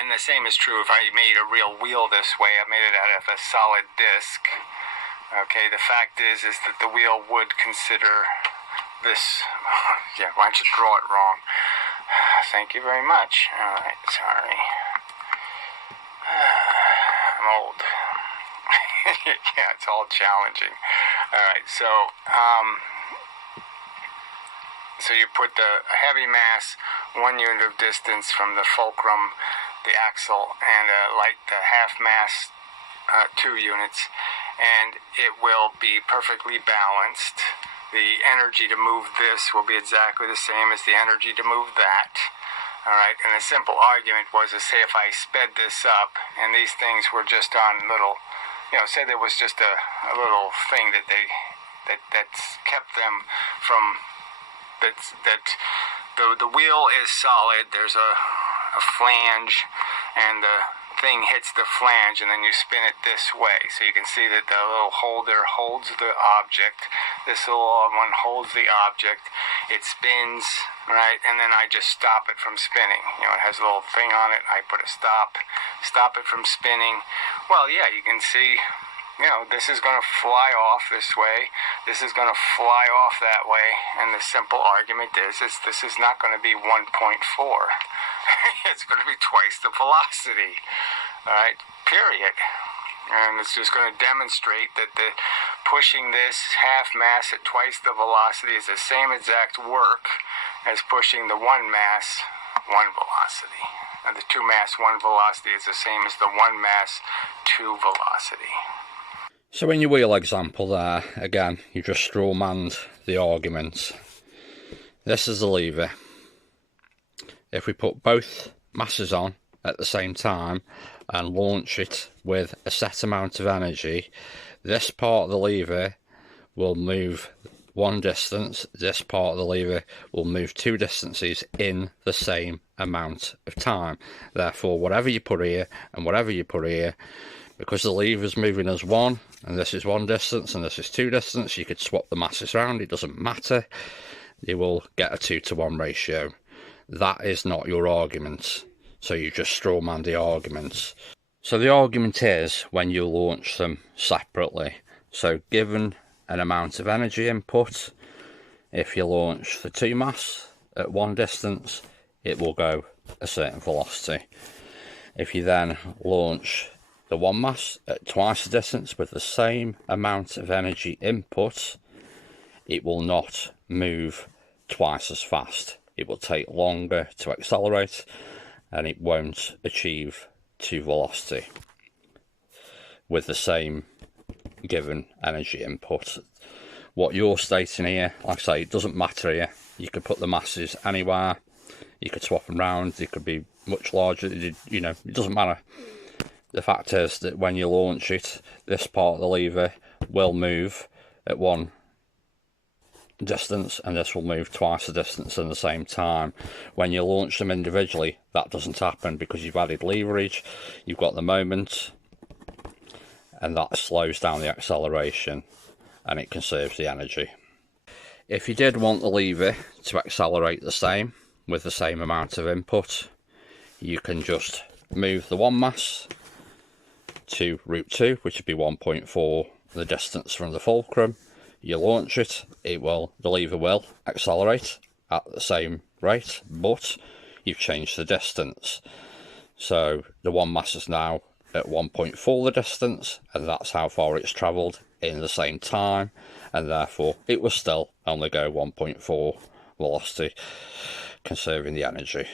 And the same is true if I made a real wheel this way. I made it out of a solid disc. Okay, the fact is that the wheel would consider this. Yeah, why don't you draw it wrong? Thank you very much. Alright, sorry. I'm old. Yeah, it's all challenging. Alright, so you put the heavy mass 1 unit of distance from the fulcrum, the axle, and the half mass 2 units, and it will be perfectly balanced. The energy to move this will be exactly the same as the energy to move that. Alright, and the simple argument was to say if I sped this up, and these things were just on little, say there was just a little thing that that's kept them from, the wheel is solid, there's a flange, and the thing hits the flange, and then you spin it this way. So you can see that the little holder holds the object. This little one holds the object. It spins, right? And then I just stop it from spinning. It has a little thing on it. I put a stop it from spinning. Well, yeah, you can see, this is going to fly off this way. This is going to fly off that way. And the simple argument is this is not going to be 1.4. It's going to be twice the velocity. Alright, period. And it's just going to demonstrate that pushing this half mass at twice the velocity is the same exact work as pushing the 1 mass, 1 velocity. And the 2 mass, 1 velocity is the same as the 1 mass, 2 velocity. So in your wheel example there, again, you just strawmanned the argument. This is the lever. If we put both masses on at the same time and launch it with a set amount of energy, this part of the lever will move 1 distance, this part of the lever will move 2 distances in the same amount of time. Therefore, whatever you put here and whatever you put here, because the lever is moving as 1, and this is 1 distance and this is 2 distance, you could swap the masses around, it doesn't matter. You will get a 2-to-1 ratio. That is not your argument, so you just strawman the arguments. So the argument is when you launch them separately. So given an amount of energy input, if you launch the 2 mass at 1 distance, it will go a certain velocity. If you then launch the 1 mass at twice the distance with the same amount of energy input, it will not move twice as fast. It will take longer to accelerate, and it won't achieve 2 velocity with the same given energy input. What you're stating here, like I say, it doesn't matter here. You could put the masses anywhere, you could swap them around, they could be much larger, it doesn't matter. The fact is that when you launch it, this part of the lever will move at 1 distance, and this will move twice the distance in the same time. When you launch them individually, that doesn't happen because you've added leverage, you've got the moment, and that slows down the acceleration and it conserves the energy. If you did want the lever to accelerate the same with the same amount of input, you can just move the 1 mass to root 2, which would be 1.4 the distance from the fulcrum. You launch it, the lever will accelerate at the same rate, but you've changed the distance. So the 1 mass is now at 1.4 the distance, and that's how far it's travelled in the same time, and therefore it will still only go 1.4 velocity, conserving the energy.